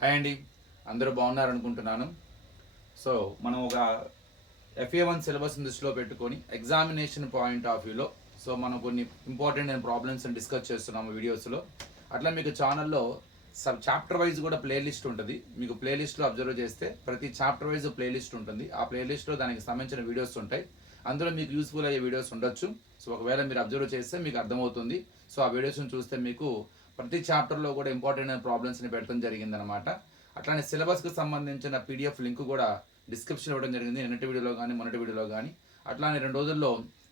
Hi అండి, అందరూ బాగున్నారనుకుంటున్నాను. So మనం ఒక FA1 సిలబస్ దృష్టిలో పెట్టుకొని ఎగ్జామినేషన్ పాయింట్ ఆఫ్ వ్యూలో మనం కొన్ని ఇంపార్టెంట్ అండ్ ప్రాబ్లమ్స్ డిస్కస్ చేస్తున్నాము వీడియోస్లో. అట్లా మీకు ఛానల్లో చాప్టర్ వైజ్ కూడా ప్లేలిస్ట్ ఉంటుంది. మీకు ప్లేలిస్ట్లో అబ్జర్వ్ చేస్తే ప్రతి చాప్టర్ వైజ్ ప్లేలిస్ట్ ఉంటుంది. ఆ ప్లేలిస్ట్లో దానికి సంబంధించిన వీడియోస్ ఉంటాయి. అందులో మీకు యూస్ఫుల్ అయ్యే వీడియోస్ ఉండొచ్చు. సో ఒకవేళ మీరు అబ్జర్వ్ చేస్తే మీకు అర్థమవుతుంది. సో ఆ వీడియోస్ని చూస్తే మీకు ప్రతి చాప్టర్లో కూడా ఇంపార్టెంట్ అయిన ప్రాబ్లమ్స్ని పెట్టడం జరిగిందనమాట. అట్లానే సిలబస్కి సంబంధించిన పీడిఎఫ్ లింక్ కూడా డిస్క్రిప్షన్ ఇవ్వడం జరిగింది, నిన్నటి వీడియోలో కానీ మొన్నటి వీడియోలో కానీ. అట్లానే 2 రోజుల్లో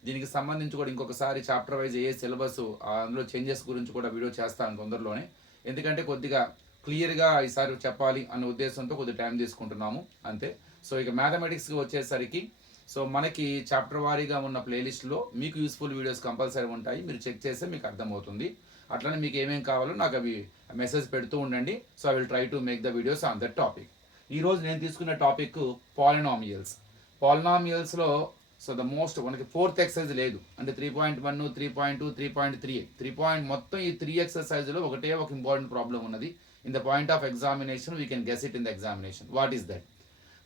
దీనికి సంబంధించి కూడా ఇంకొకసారి చాప్టర్ వైజ్ ఏ సిలబస్ అందులో చేంజెస్ గురించి కూడా వీడియో చేస్తాను తొందరలోనే. ఎందుకంటే కొద్దిగా క్లియర్గా ఈసారి చెప్పాలి అనే ఉద్దేశంతో కొద్దిగా టైం తీసుకుంటున్నాము అంతే. సో ఇక మ్యాథమెటిక్స్కి వచ్చేసరికి మనకి చాప్టర్ వారీగా ఉన్న ప్లేలిస్ట్లో మీకు యూస్ఫుల్ వీడియోస్ కంపల్సరీ ఉంటాయి. మీరు చెక్ చేస్తే మీకు అర్థమవుతుంది. అట్లనే మీకు ఏమేమి కావాలో నాకు అవి మెసేజ్ పెడుతూ ఉండండి. So I will try to make the videos on that topic. ఈరోజు నేను తీసుకున్న టాపిక్ పాలినామియల్స్. పాలినామియల్స్లో ద మోస్ట్ మనకి 4th ఎక్సర్సైజ్ లేదు, అంటే 3.1, 3.2, 3.3 మొత్తం ఈ 3 ఎక్సర్సైజ్లో ఒకటే ఒక ఇంపార్టెంట్ ప్రాబ్లం ఉన్నది. In the point of examination we can guess it in the examination. What is that?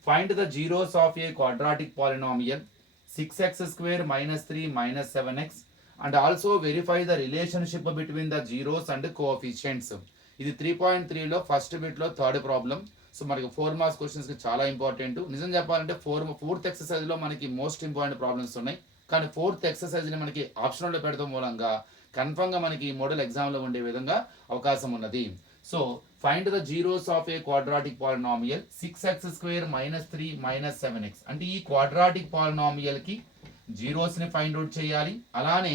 Find the zeros of a quadratic polynomial 6x square minus 3 minus 7x and also verify the relationship between the zeros and coefficients. ఇది 3.3లో first బిట్లో third problem. So మనకి 4 marks క్వశ్చన్స్కి చాలా important. నిజం చెప్పాలంటే 4th ఎక్సర్సైజ్లో మనకి most important problems ఉన్నాయి. కానీ 4th ఎక్సర్సైజ్ని మనకి ఆప్షనల్లో పెడతాం మూలంగా కన్ఫర్మ్గా మనకి మోడల్ ఎగ్జామ్లో ఉండే విధంగా అవకాశం ఉన్నది. So find the zeros of a quadratic polynomial 6x square minus 3 minus 7x. అంటే ఈ quadratic polynomial కి zeros ని ఫైండ్ అవుట్ చేయాలి. అలానే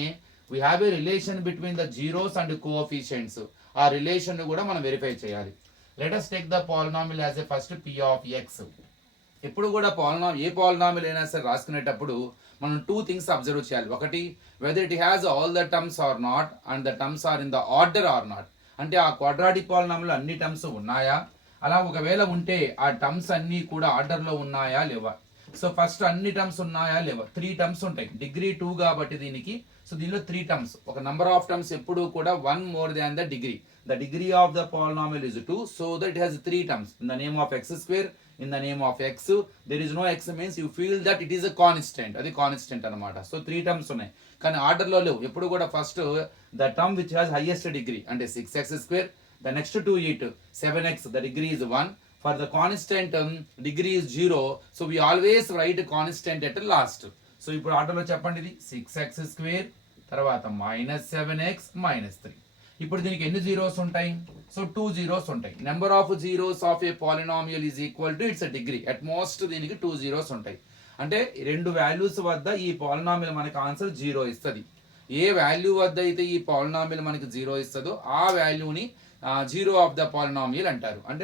we have a relation between the zeros and coefficients. ఆ రిలేషన్ కూడా మనం వెరిఫై చేయాలి. Let us take the polynomial as a first p of x. ఎప్పుడు కూడా ఏ పాలినామిల్ అయినా సరే రాసుకునేటప్పుడు మనం 2 థింగ్స్ అబ్జర్వ్ చేయాలి. ఒకటి, whether it has all the terms or not and the terms are in the order or not. అంటే ఆ quadratic పాలినామిల్లో అన్ని టర్మ్స్ ఉన్నాయా, అలా ఒకవేళ ఉంటే ఆ టర్మ్స్ అన్నీ కూడా ఆర్డర్లో ఉన్నాయా లేవా. సో ఫస్ట్ అన్ని టర్మ్స్ ఉన్నాయా లేవా. 3 టర్మ్స్ ఉంటాయి, డిగ్రీ 2 కాబట్టి దీనికి. సో దీనిలో 3 టర్మ్స్, ఒక నంబర్ ఆఫ్ టర్మ్స్ ఎప్పుడు కూడా 1 more than the degree. The degree of the polynomial is 2, so that it has 3 terms. In the name of x square, in the name of x, there is no x means you feel that it is a constant. అది constant అనమాట. So 3 terms ఉన్నాయి, కానీ ఆర్డర్లో లేవు. ఎప్పుడు కూడా first the term which has highest degree అంటే 6x square, the next to it 7x, the degree is 1. For the constant degree is 0, so we always write constant at last. So ఇప్పుడు ఆర్డర్లో చెప్పండి, ఇది 6x square తర్వాత minus 7x minus 3. ఇప్పుడు దీనికి ఎన్ని zeros ఉంటాయి? సో 2 జీరోస్ ఉంటాయి. Number of zeros of A polynomial is equal to it's degree. At most దీనికి 2 జీరోస్ ఉంటాయి. అంటే 2 వాల్యూస్ వద్ద ఈ పాలినామియల్ మనకి ఆన్సర్ 0 ఇస్తుంది. ఏ వాల్యూ వద్ద అయితే ఈ పాలినామియల్ మనకి 0 ఇస్తుందో ఆ వాల్యూని జీరో ఆఫ్ ద పాలినామియల్ అంటారు. అంటే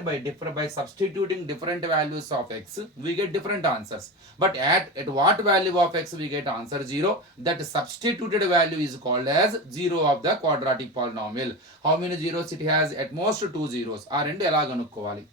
by substituting different values of X we get different answers. But at what value of x we get answer 0, that substituted value is called as zero of the quadratic polynomial. How many zeros it has? At most 2 zeros. ఆ రెండు ఎలా కనుక్కోవాలి?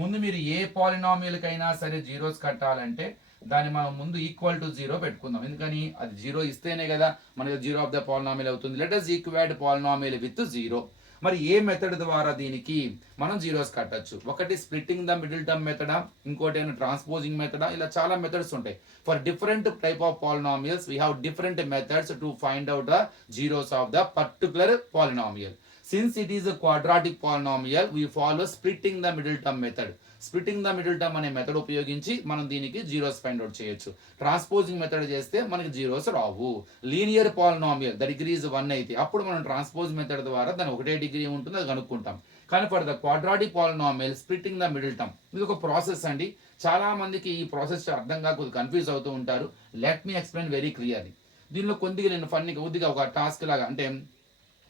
ముందు మీరు ఏ polynomial కైనా సరే zeros కట్టాలంటే దాన్ని మనం ముందు ఈక్వల్ టు 0 పెట్టుకుందాం. ఎందుకని అది 0 ఇస్తేనే కదా మనకి జీరో ఆఫ్ ద పాలినామియల్ అవుతుంది. Let us equate polynomial with 0. మరి ఏ మెథడ్ ద్వారా దీనికి మనం జీరోస్ కట్టచ్చు? ఒకటి స్ప్లిట్టింగ్ ద మిడిల్ టర్మ్ మెథడా, ఇంకోటి ఏమైనా ట్రాన్స్పోజింగ్ మెథడా, ఇలా చాలా మెథడ్స్ ఉంటాయి. For different type of polynomials we have different methods to find out the zeros of the particular polynomial. Since it is a quadratic polynomial, we follow splitting the middle term method. Splitting the middle term అనే method ఉపయోగించి మనం దీనికి zeros find out చేయొచ్చు. Transposing method చేస్తే మనకి zeros Rao. Linear polynomial the degree is 1 అయితే అప్పుడు మనం ట్రాన్స్పోజ్ మెథడ్ ద్వారా దాని ఒకటే డిగ్రీ ఉంటుంది, అది కనుక్కుంటాం. కానీ for the quadratic polynomial splitting the middle term ఇది ఒక ప్రాసెస్ అండి. చాలా మందికి ఈ ప్రాసెస్ అర్థం కాక కొద్దిగా కన్ఫ్యూజ్ అవుతూ ఉంటారు. Let me explain very clearly. దీనిలో కొద్దిగా నేను కొద్దిగా ఒక టాస్క్ లాగా అంటే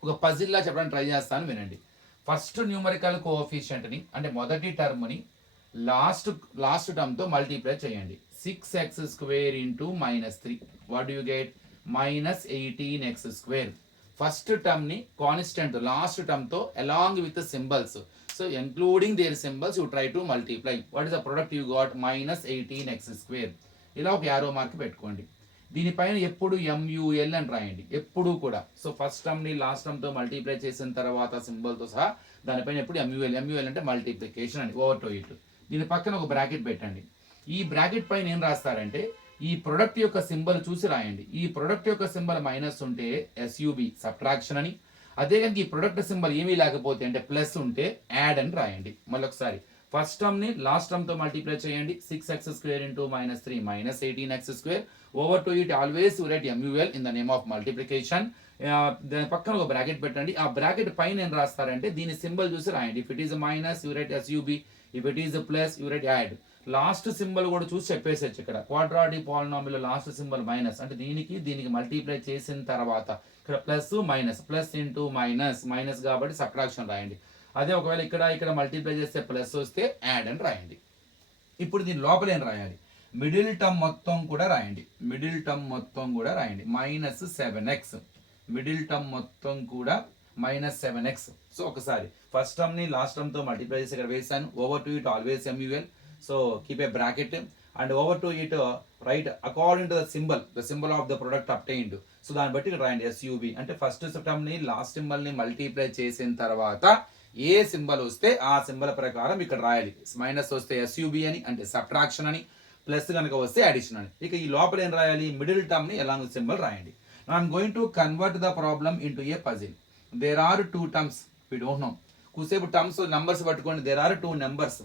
ఒక పజిల్లా చెప్పడానికి ట్రై చేస్తాను, వినండి. ఫస్ట్ న్యూమరికల్ కోఎఫిషియంట్ని అంటే మొదటి టర్మ్ని లాస్ట్ టర్మ్తో మల్టిప్లై చేయండి. 6x square into -3. What do you get? -18x². First టర్మ్ని కాన్స్టెంట్ లాస్ట్ టర్మ్తో along with symbols, so including their symbols you try to multiply. What is the product you got? -18x². ఇలా ఒక arrow mark పెట్టుకోండి. దీనిపైన ఎప్పుడు MUL అని రాయండి ఎప్పుడు కూడా. సో ఫస్ట్ టర్మ్ని లాస్ట్ టర్మ్తో మల్టిప్లై చేసిన తర్వాత సింబల్తో సహా దానిపైన ఎప్పుడు ఎంయూఎల్ అంటే మల్టిప్లికేషన్ అని ఓవర్ టు ఇట్. దీని పక్కన ఒక బ్రాకెట్ పెట్టండి. ఈ బ్రాకెట్ పైన ఏం రాస్తారంటే ఈ ప్రొడక్ట్ యొక్క సింబల్ చూసి రాయండి. ఈ ప్రొడక్ట్ యొక్క సింబల్ మైనస్ ఉంటే ఎస్యూబి సబ్ట్రాక్షన్ అని, అదే కనుక ఈ ప్రొడక్ట్ సింబల్ ఏమీ లేకపోతే అంటే ప్లస్ ఉంటే యాడ్ అని రాయండి. మళ్ళీ ఒకసారి ఫస్ట్ టర్మ్ ని లాస్ట్ టర్మ్ తో మల్టిప్లై చేయండి. 6x² into -3 -18x² over to it always write MUL in the name of multiplication. దాని పక్కన ఒక బ్రాకెట్ పెట్టండి. ఆ బ్రాకెట్ పైన ఏం రాస్తారంటే దీని సింబల్ చూసి రాయండి. If it is minus you right SUB, if it is plus you right add. Last symbol కూడా చూసి చెప్పేసచ్చు. ఇక్కడ quadratic polynomial last symbol minus అంటే దీనికి మల్టిప్లై చేసిన తర్వాత ఇక్కడ plus minus, plus into minus, minus కాబట్టి సబ్ట్రాక్షన్ రాయండి. అదే ఒకవేళ ఇక్కడ మల్టిప్లై చేస్తే ప్లస్ వస్తే యాడ్ అని రాయండి. ఇప్పుడు దీని లోపల ఏం రాయాలి? మిడిల్ టర్మ్ మొత్తం కూడా రాయండి. మిడిల్ టర్మ్ మొత్తం కూడా రాయండి -7x. మిడిల్ టర్మ్ మొత్తం కూడా -7x. సో ఒకసారి ఫస్ట్ టర్మ్ ని లాస్ట్ టర్మ్ తో మల్టిప్లై చేసి ఇక్కడ వేసాను. Over to it always MUL. So keep a bracket and over to it write according to the symbol of the product obtained. So దాన్ని బట్టి ఇక్కడ రాయండి ఎస్యూబి. అంటే ఫస్ట్ టర్మ్ ని లాస్ట్ సింబల్ ని మల్టిప్లై చేసిన తర్వాత ఏ సింబల్ వస్తే ఆ సింబల్ ప్రకారం ఇక్కడ రాయాలి. మైనస్ వస్తే ఎస్యూబి అని అంటే సబ్ట్రాక్షన్ అని, ప్లస్ కనుక వస్తే అడిషన్ అని. ఇక ఈ లోపల ఏం రాయాలి? మిడిల్ టర్మ్ ని ఎలాంగ్ సింబల్ రాయండి. I'm going to convert the problem into a puzzle. There are 2 terms, we don't know. కూసేపు టర్మ్స్ నెంబర్స్ పట్టుకోండి. There are 2 numbers.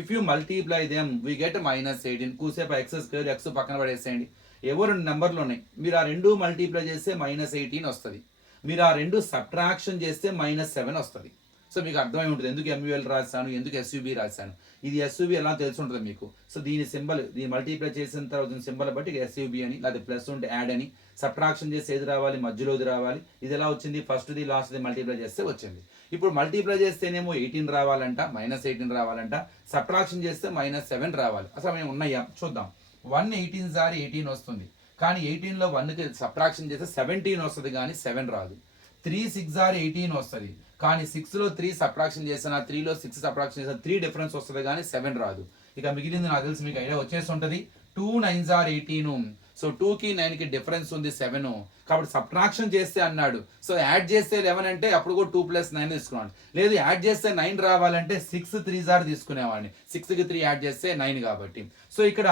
If you multiply them we get -18. కూసేపు x² x పక్కన పడేసేయండి. ఏవో 2 నెంబర్లు ఉన్నాయి. మీరు ఆ 2 మల్టిప్లై చేస్తే -18 వస్తుంది. మీరు ఆ 2 సబ్ట్రాక్షన్ చేస్తే -7 వస్తుంది. సో మీకు అర్థమై ఉంటుంది ఎందుకు ఎంయూఎల్ రాశాను, ఎందుకు ఎస్యూబి రాశాను. ఇది ఎస్యూబి ఎలా తెలిసి ఉంటుంది మీకు. సో దీని సింబల్, దీని మల్టిప్లై చేసిన తర్వాత సింబల్ బట్టి ఎస్యూబి అని, లేదా ప్లస్ ఉంటే యాడ్ అని. సబ్ట్రాక్షన్ చేసి ఏది రావాలి? మధ్యలోది రావాలి. ఇది ఎలా వచ్చింది? ఫస్ట్ది లాస్ట్ది మల్టిప్లై చేస్తే వచ్చింది. ఇప్పుడు మల్టిప్లై చేస్తేనేమో 18 రావాలంట, -18 రావాలంట. సబ్ట్రాక్షన్ చేస్తే -7 రావాలి. అసలు మేము ఉన్నాయా చూద్దాం. 1 18 సారి 18 వస్తుంది. కానీ 18లో 1కి సబ్ట్రాక్షన్ చేస్తే 17 వస్తుంది కానీ 7 రాదు. 3 6 సారి 18 వస్తుంది. కానీ 6లో 3 సబ్ట్రాక్షన్ చేసిన, 3లో 6 సబ్ట్రాక్షన్ చేసిన 3 డిఫరెన్స్ వస్తుంది కానీ 7 రాదు. ఇక మిగిలింది నాకు తెలిసి మీకు ఐడియా వచ్చేసి ఉంటుంది. 2 9 సార్ 18. సో 2కి 9కి డిఫరెన్స్ ఉంది 7. కాబట్టి సబ్ట్రాక్షన్ చేస్తే అన్నాడు. సో యాడ్ చేస్తే 11 అంటే అప్పుడు కూడా 2 + 9 తీసుకున్నాను. లేదు యాడ్ చేస్తే 9 రావాలంటే 6 3 సార్ తీసుకునేవాడిని. 6కి 3 యాడ్ చేస్తే 9 కాబట్టి. సో ఇక్కడ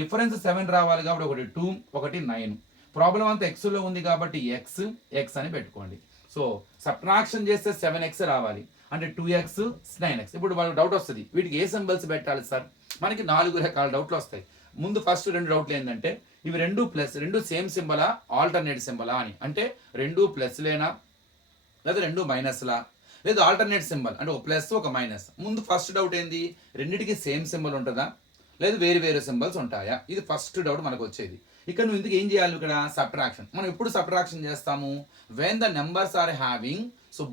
డిఫరెన్స్ 7 రావాలి కాబట్టి ఒకటి 2 ఒకటి 9. ప్రాబ్లం అంతా ఎక్స్లో ఉంది కాబట్టి x అని పెట్టుకోండి. సో సబ్ట్రాక్షన్ చేస్తే 7x రావాలి అంటే 2x 9x. ఇప్పుడు వాళ్ళకి డౌట్ వస్తుంది వీటికి ఏ సింబల్స్ పెట్టాలి సార్? మనకి 4 రకాల డౌట్లు వస్తాయి. ముందు ఫస్ట్ 2 డౌట్లు ఏంటంటే ఇవి 2 ప్లస్ 2 సేమ్ సింబలా, ఆల్టర్నేట్ సింబలా అని. అంటే 2 ప్లస్లేనా లేదా 2 మైనస్లా, లేదా ఆల్టర్నేట్ సింబల్ అంటే ఒక ప్లస్ ఒక మైనస్. ముందు ఫస్ట్ డౌట్ ఏంది? రెండింటికి సేమ్ సింబల్ ఉంటుందా లేదు వేరు వేరు సింబల్స్ ఉంటాయా? ఇది ఫస్ట్ డౌట్ మనకు వచ్చేది. ఇక్కడ నువ్వు ఇందుకు ఏం చేయాలి? ఇక్కడ సబ్ట్రాక్షన్. మనం ఎప్పుడు సబ్ట్రాక్షన్ చేస్తాము? When the numbers are having so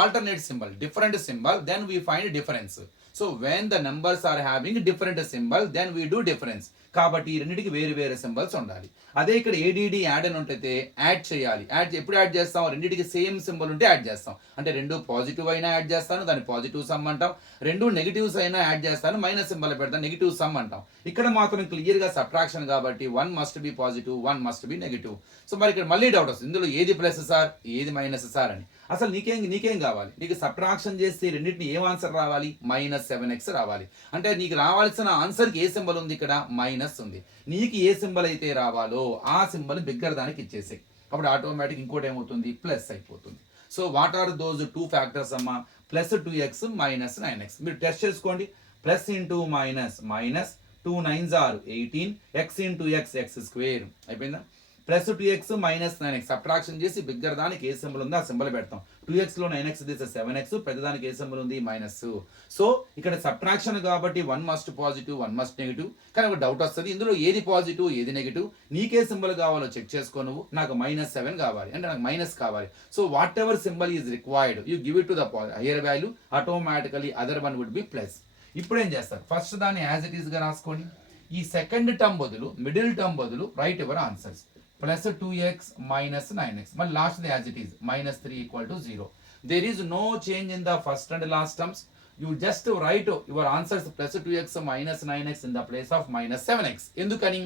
alternate symbol, different symbol, then we find difference. So when the numbers are having different symbol then we do difference. కాబట్టి ఈ రెండింటికి వేరు వేరే సింబల్స్ ఉండాలి. అదే ఇక్కడ ఏడిడి యాడ్ అని ఉంటే యాడ్ చేయాలి. ఎప్పుడు యాడ్ చేస్తాం? రెండింటికి సేమ్ సింబల్ ఉంటే యాడ్ చేస్తాం. అంటే 2 పాజిటివ్ అయినా యాడ్ చేస్తాను, దాన్ని పాజిటివ్ సమ్ అంటాం. 2 నెగిటివ్స్ అయినా యాడ్ చేస్తాను, మైనస్ సింబల్ పెడతాను, నెగిటివ్ సమ్ అంటాం. ఇక్కడ మాత్రం క్లియర్ గా సబ్ట్రాక్షన్ కాబట్టి 1 must be positive, 1 must be negative. So మరి ఇక్కడ మళ్ళీ డౌట్ వస్తుంది ఇందులో ఏది ప్లస్ సార్ ఏది మైనస్ సార్ అని. అసలు నీకేం కావాలి? నీకు సబ్ట్రాక్షన్ చేస్తే రెండింటిని ఏం ఆన్సర్ రావాలి? -7x రావాలి. అంటే నీకు రావాల్సిన ఆన్సర్కి ఏ సింబల్ ఉంది? ఇక్కడ మైనస్ ఉంది. నీకు ఏ సింబల్ అయితే రావాలో ఆ సింబల్ బిగ్గర్ దానికి ఇచ్చేసాయి. అప్పుడు ఆటోమేటిక్ ఇంకోటి ఏమవుతుంది? ప్లస్ అయిపోతుంది. So what are those 2 factors అమ్మా? +2x -9x. మీరు టెస్ట్ చేసుకోండి. Plus into minus, minus 2 9s are 18, x into x x² అయిపోయిందా? +2x -9x సబ్ట్రాక్షన్ చేసి బిగ్గర్ దానికి ఏ సింబల్ ఉందో ఆ సింబల్ పెడతాం. 2x లో 9x తీస్తే 7x, పెద్దదానికి ఏ సింబల్ ఉంది? మైనస్. సో ఇక్కడ సబ్ట్రాక్షన్ కాబట్టి 1 మస్ట్ పాజిటివ్ 1 మస్ట్ నెగిటివ్. కానీ ఒక డౌట్ వస్తుంది ఇందులో ఏది పాజిటివ్ ఏది నెగిటివ్, నీకే సింబల్ కావాలో చెక్ చేసుకో నువ్వు. నాకు -7 కావాలి అంటే నాకు మైనస్ కావాలి. So whatever symbol is required you give it to the higher value, automatically other one would be plus. ఇప్పుడు ఏం చేస్తారు? ఫస్ట్ దాన్ని యాజ్ ఇట్ ఈస్ గా రాసుకోండి. ఈ సెకండ్ టర్మ్ బదులు మిడిల్ టర్మ్ బదులు right ever answers. +2x -9x. మళ్ళీ last as it is -3 = 0. There is no change in the first and last terms. You just write your answers +2x -9x in the place of -7x. ఎందుకని?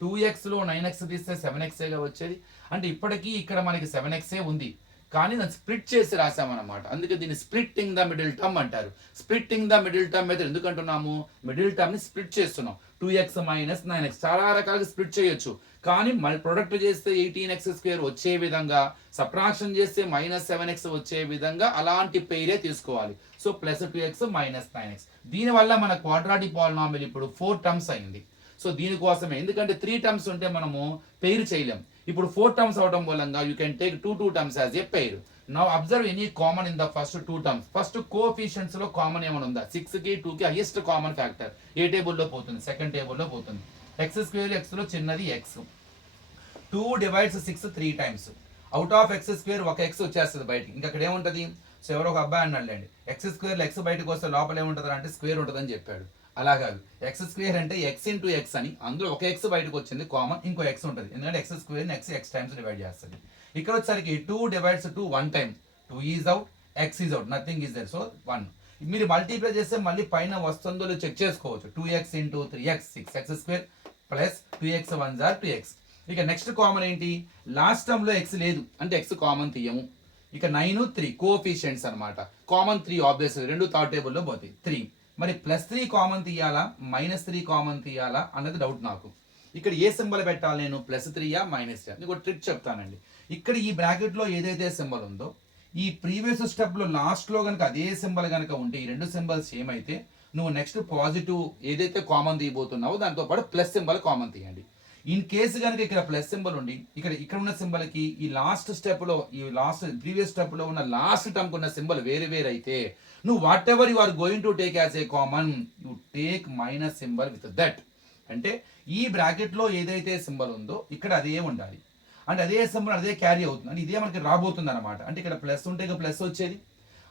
2x లో 9x తీస్తే 7x గా వచ్చేది. అంటే ఇప్పటికీ ఇక్కడ మనకి 7x ఉంది. కానీ దాన్ని స్ప్లిట్ చేసి రాసామన్నమాట. అందుకే దీన్ని స్ప్లిట్టింగ్ ద మిడిల్ టర్మ్ అంటారు. Splitting the middle term method ఎందుకంటున్నాము, మిడిల్ టర్మ్ ని స్ప్లిట్ చేస్తున్నాం. 2x మైనస్ 9x చాలా రకాలుగా స్ప్లిట్ చేయొచ్చు, కానీ మళ్ళీ ప్రొడక్ట్ చేస్తే 18x² వచ్చే విధంగా, సబ్ట్రాక్షన్ చేస్తే -7x వచ్చే విధంగా అలాంటి పెయిరే తీసుకోవాలి. So plus 2x minus 9x. దీనివల్ల మన క్వాడ్రాటిక్ పాలినామియల్ ఇప్పుడు 4 టర్మ్స్ అయింది. సో దీనికోసమే, ఎందుకంటే 3 టర్మ్స్ ఉంటే మనము పెయిర్ చేయలేం. ఇప్పుడు 4 టర్మ్స్ అవడం మూలంగా you can take 2 terms as a pair. Now observe any common in the first 2 terms. First coefficients లో కామన్ ఏమైనా ఉందా? 6 కి 2 కి హైయెస్ట్ కామన్ ఫ్యాక్టర్ ఏ టేబుల్లో పోతుంది? సెకండ్ టేబుల్లో పోతుంది. x² x లో చిన్నది x. 2 divides 6 3 times. Out of x² ఒక x వచ్చేస్తుంది బయటికి. ఇంకా అక్కడ ఏముంటది? సో ఎవరో ఒక అబ్బాయి అన్నాడులేండి, x² లో x బయటకు వస్తే లోపల ఏముంటుంది అంటే స్క్వేర్ ఉంటుంది అని చెప్పాడు. అలా కాదు, x² అంటే x ఇంటూ x అని, అందులో ఒక x బయటకు వచ్చింది కామన్, ఇంకో x ఉంటుంది. ఎందుకంటే x² ని x టైమ్స్ డివైడ్ చేస్తుంది. ఇక్కడ వచ్చేసరికి 2 divides 2 1 time. 2 is out, x is out, nothing is there. So 1. మీరు మల్టిప్లై చేస్తే మళ్ళీ పైన వస్తుందో చెక్ చేసుకోవచ్చు. 2x into 3x 6x² plus 2x 1 jar 2x. ఇక నెక్స్ట్ కామన్ ఏంటి? లాస్ట్ టర్మ్ లో x లేదు అంటే x కామన్ తీయము. ఇక 9 3 కోఎఫిషియెంట్స్ అన్నమాట. కామన్ 3 ఆబ్వియస్లీ రెండు థర్డ్ టేబుల్లో పోతాయి. 3 మరి +3 కామన్ తీయాలా -3 కామన్ తీయాలా అన్నది డౌట్ నాకు. ఇక్కడ ఏ సింబల్ పెట్టాలి నేను? +3యా -3? నీకు ఒక ట్రిక్ చెప్తానండి. ఇక్కడ ఈ బ్రాకెట్ లో ఏదైతే సింబల్ ఉందో, ఈ ప్రీవియస్ స్టెప్ లో లాస్ట్ లో కనుక అదే సింబల్ కనుక ఉంటే, ఈ రెండు సింబల్స్ ఏమైతే, నువ్వు నెక్స్ట్ పాజిటివ్ ఏదైతే కామన్ తీయబోతున్నావో దాంతో పాటు ప్లస్ సింబల్ కామన్ తీయండి. ఇన్ కేసు కనుక ఇక్కడ ప్లస్ సింబల్ ఉండి ఇక్కడ ఉన్న సింబల్ కి ఈ లాస్ట్ స్టెప్ లో, ఈ లాస్ట్ ప్రీవియస్ స్టెప్ లో ఉన్న లాస్ట్ టర్మ్ ఉన్న సింబల్ వేరే వేరే అయితే, నువ్వు whatever you are going to take as a common, you take minus symbol with that. అంటే ఈ బ్రాకెట్ లో ఏదైతే సింబల్ ఉందో ఇక్కడ అదే ఉండాలి. అంటే అదే సింబల్ అదే క్యారీ అవుతుంది, అంటే ఇదే మనకి రాబోతుంది అనమాట. అంటే ఇక్కడ ప్లస్ ఉంటే ఇక ప్లస్ వచ్చేది,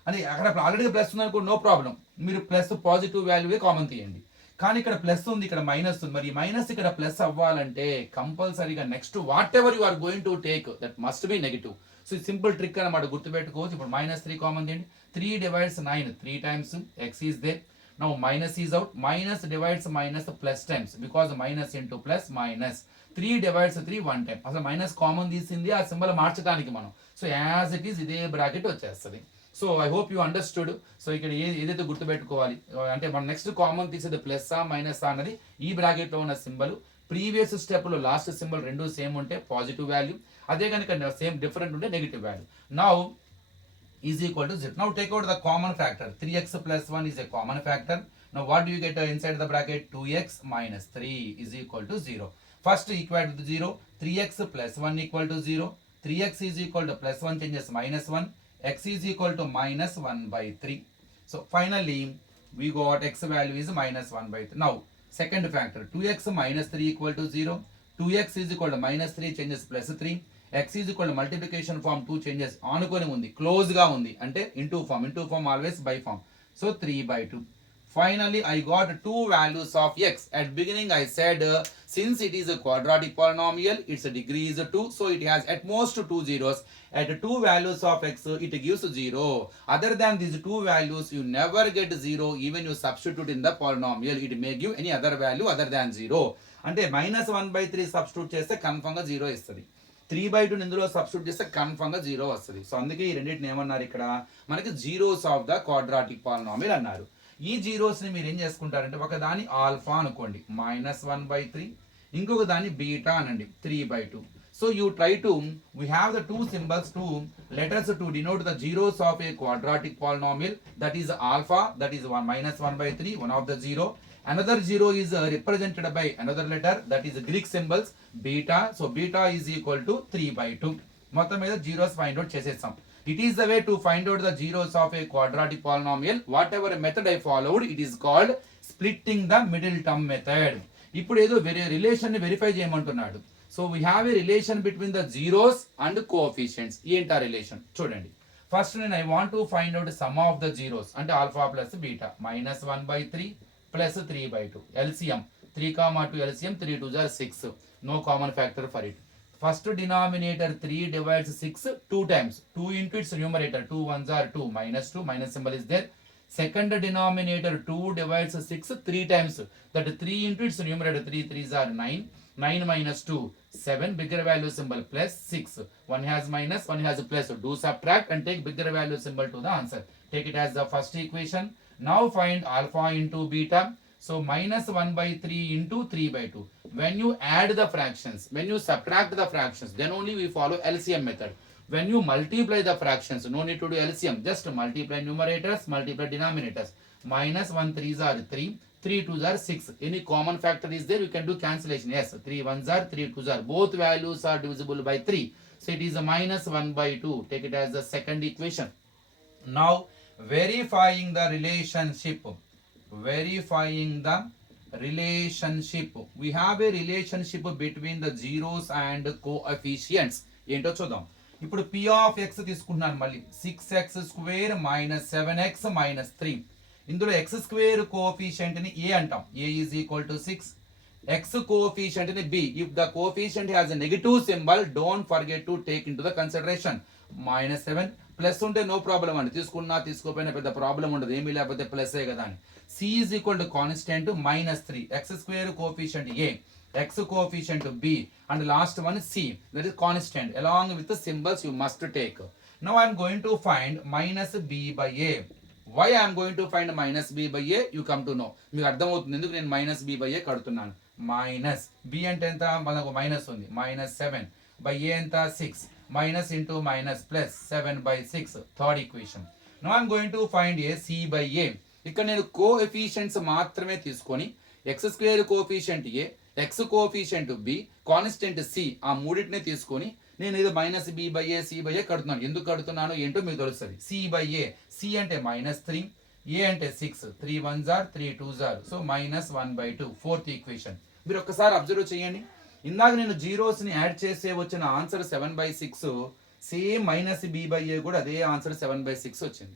అంటే అక్కడ ఆల్రెడీ ప్లస్ ఉంది అనుకో, నో ప్రాబ్లం, మీరు ప్లస్ పాజిటివ్ వాల్యూవే కామన్ తీయండి. కానీ ఇక్కడ ప్లస్ ఉంది, ఇక్కడ మైనస్ ఉంది. మరి మైనస్ ఇక్కడ ప్లస్ అవ్వాలంటే కంపల్సరీగా next whatever you are going to take that must be negative. So simple trick అనమాట, గుర్తుపెట్టుకోవచ్చు. ఇప్పుడు -3 కామన్ తీయండి. 3 divides 9 3 times, x is there. Now minus is out, minus divides minus plus times, because minus into plus minus. 3 divides 3 1 time. అసలు minus common తీసింది ఆ symbol మార్చడానికి మనం. So as it is ఇదే బ్రాకెట్ వచ్చేస్తుంది. So I hope you understood. So ఇక్కడ ఏదైతే గుర్తుపెట్టుకోవాలి అంటే మనం నెక్స్ట్ కామన్ తీసేది ప్లస్సా మైనస్ అన్నది ఈ బ్రాకెట్ లో ఉన్న సింబల్. ప్రీవియస్ స్టెప్ లో లాస్ట్ సింబల్ రెండు సేమ్ ఉంటే పాజిటివ్ వాల్యూ, అదే కనుక సేమ్ డిఫరెంట్ ఉంటే negative value. Now is equal to 0. Now take out the common factor. 3x + 1 is a common factor. Now what do you get inside the bracket? 2x - 3 is equal to 0. First equal to 0, 3x + 1 equal to 0. 3x is equal to +1 changes -1, x is equal to -1/3. So finally we got x value is -1/3. Now second factor, 2x - 3 equal to 0. 2x is equal to -3 changes +3. x is equal to multiplication form 2 changes ఆనుకొని ఉంది, close గా ఉంది, అంటే into form always by form. So 3/2. Finally, I got two values of x. At beginning, I said since it is a quadratic polynomial, its degree is 2, so it has at most 2 zeros. At 2 values of x, it gives 0. Other than these 2 values, you never get 0 even you substitute in the polynomial. It may give any other value other than 0. అంటే -1/3 substitute చేస్తే confirm గా 0 ఇస్తుంది. 3/2 ఇందులో substitute చేస్తే confirm గా 0 వస్తుంది. So అందుకే ఈ రెండింటిని ఏమన్నారు ఇక్కడ మనకి zeros of the quadratic polynomial అన్నారు. ఈ జీరోస్ ని మీరు ఏం చేసుకుంటారంటే, ఒక దాని ఆల్ఫా అనుకోండి -1/3, ఇంకొక దాన్ని బీటా అనండి 3/2. So you try to we have the two symbols, two letters to denote the zeros of a quadratic polynomial. That is alpha, that is -1/3, one of the zero. Another zero is represented by another letter, that is Greek symbols beta. So beta is equal to 3/2. మొత్తం మీద zeros find out చేసేస్తాం. It is the way to find out the zeros of a quadratic polynomial. Whatever method I followed, it is called splitting the middle term method. ఇప్పుడు ఏదో relation ని verify చేయమంటున్నాడు. So we have a relation between the zeros and coefficients. ఏంటా relation చూడండి. First నేను I want to find out sum of the zeros, అంటే alpha plus beta. -1/3 plus 3/2. LCM 3, 2 LCM 3 2 6. No common factor for it. First denominator 3 divides 6 2 times. 2 into its numerator. 2 1s are 2. -2. Minus symbol is there. Second denominator 2 divides 6 3 times. That 3 into its numerator. 3 3s are 9. 9 minus 2, 7, bigger value symbol plus 6. One has minus, one has plus. Do subtract and take bigger value symbol to the answer. Take it as the first equation. Now find alpha into beta. So minus 1 by 3 into 3 by 2. When you add the fractions, when you subtract the fractions, then only we follow LCM method. When you multiply the fractions, no need to do LCM, just multiply numerators, multiply denominators. Minus 1 3s are 3, 3 2s are 6. Any common factor is there, you can do cancellation. Yes, 3 1s are, 3 2s are. Both values are divisible by 3. So it is a minus 1 by 2. Take it as the second equation. Now verifying the relationship. We have a relationship between the zeros and coefficients. ఏంటో చూద్దాం. ఇప్పుడు p of x తీసుకుంటున్నాను మళ్ళీ 6x square minus 7x minus 3. ఇందులో x square coefficient ని a అంటాం. a is equal to 6. x coefficient ని b. If the coefficient has a negative symbol don't forget to take into the consideration. Minus 7 plus ఉంటే no problem అండి, తీసుకున్నా తీసుకోపోయినా పెద్ద problem ఉండదు, ఏమీ లేకపోతే ప్లస్ కదా అని. c is equal to constant minus 3. x square coefficient a, x coefficient b, and last one c, that is constant. Along with the symbols you must take. Now I am going to find minus b by a. Why I am going to find minus b by a, you come to know. మీకు అర్థమవుతుంది ఎందుకు నేను minus b by a కడుతున్నాను. Minus b అంటే ఎంత, మనకు minus ఉంది, minus 7 by a ఎంత 6, minus into minus plus 7 by 6, third equation. Now I am going to find a c by a. ఇక్కడ నేను కోఎఫిషియెంట్స్ మాత్రమే తీసుకొని x square coefficient a, x coefficient b, constant c, ఆ మూడింటిని తీసుకొని నేను ఇది minus b by a c by a కడుతున్నాను. ఎందుకు కడుతున్నాను ఏంటో మీకు తెలుస్తుంది. c బై a, c అంటే మైనస్ 3, a అంటే 6, 3 1s are, 3 2s are. So minus 1 by 2, fourth equation. మీరు ఒక్కసారి అబ్జర్వ్ చేయండి. ఇందాక నేను జీరోస్ ని యాడ్ చేసే వచ్చిన answer 7/6, same minus b by a కూడా అదే ఆన్సర్ 7/6 వచ్చింది.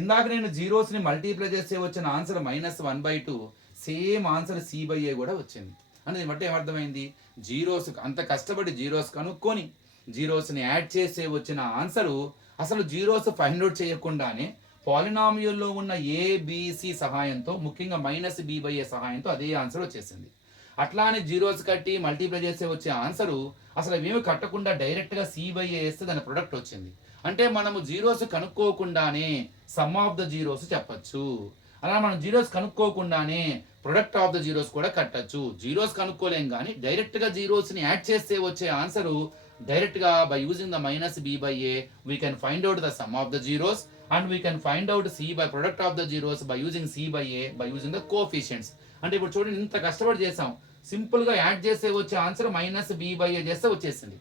ఇందాక నేను జీరోస్ ని మల్టిప్లై చేసే వచ్చిన answer minus 1/2, same answer c by a కూడా వచ్చింది. అనేది బట్టి ఏమర్థమైంది, జీరోస్ అంత కష్టపడి జీరోస్ కనుక్కొని జీరోస్ని యాడ్ చేసే వచ్చిన ఆన్సరు అసలు జీరోస్ ఫైండ్ అవుట్ చేయకుండానే పాలినామియల్లో ఉన్న ఏబిసి సహాయంతో, ముఖ్యంగా మైనస్ b బై a సహాయంతో అదే ఆన్సర్ వచ్చేసింది. అట్లానే జీరోస్ కట్టి మల్టిప్లై చేసే వచ్చే ఆన్సరు అసలు ఏమి కట్టకుండా డైరెక్ట్గా c బై a వేస్తే దాని ప్రొడక్ట్ వచ్చింది. అంటే మనము జీరోస్ కనుక్కోకుండానే సమ్ ఆఫ్ ద జీరోస్ చెప్పచ్చు. అలా మనం జీరోస్ కనుక్కోకుండానే ప్రొడక్ట్ ఆఫ్ ద జీరోస్ కూడా కట్టచ్చు. జీరోస్ కనుక్కోలేం కానీ డైరెక్ట్గా జీరోస్ని యాడ్ చేస్తే వచ్చే ఆన్సరు డైరెక్ట్గా by using the minus b by a we can find out the sum of the zeros and we can find out c by product of the zeros by using c by a by using the coefficients. అంటే ఇప్పుడు చూడండి, ఇంత కష్టపడి చేసాం, సింపుల్గా add చేసే వచ్చే answer minus b by a చేస్తే వచ్చేసింది.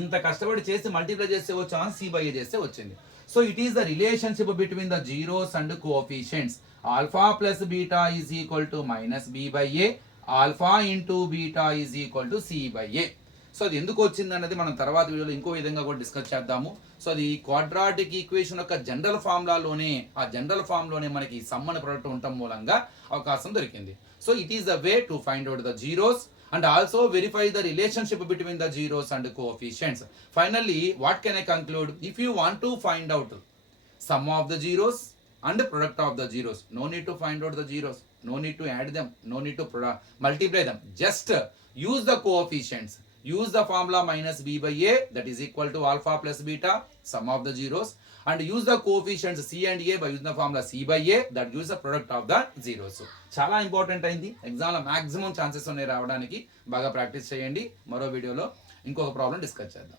ఇంత కష్టపడి చేసి మల్టిప్లై చేస్తే వచ్చే ఆన్సర్ c బై a చేస్తే వచ్చింది. So it is the relationship between the zeros and coefficients. Alpha plus beta is equal to minus b by a, alpha into beta is equal to c by a. So అది ఎందుకు వచ్చింది అన్నది మనం తర్వాత వీడియోలో ఇంకో విధంగా కూడా డిస్కస్ చేద్దాము. సో అది క్వాడ్రాటిక్ ఈక్వేషన్ యొక్క జనరల్ ఫార్ములాలోనే, ఆ జనరల్ ఫార్ములాలోనే మనకి సమ్మన్ ప్రొడక్ట్ ఉండటం మూలంగా అవకాశం దొరికింది. So it is the way to find out the zeros and also verify the relationship between the zeros and coefficients. Finally, what can I conclude? If you want to find out sum of the zeros and product of the zeros, no need to find out the zeros, no need to add them, no need to multiply them, just use the coefficients, use the formula minus b by a, that is equal to alpha plus beta, sum of the zeros, and use the coefficients c and a by using the formula c by a, that gives the product of the zeros. చాలా important అయింది, ఎగ్జామ్లో maximum chances ఉన్నాయి రావడానికి. బాగా practice చేయండి. మరో వీడియోలో ఇంకొక ప్రాబ్లం డిస్కస్ చేద్దాం.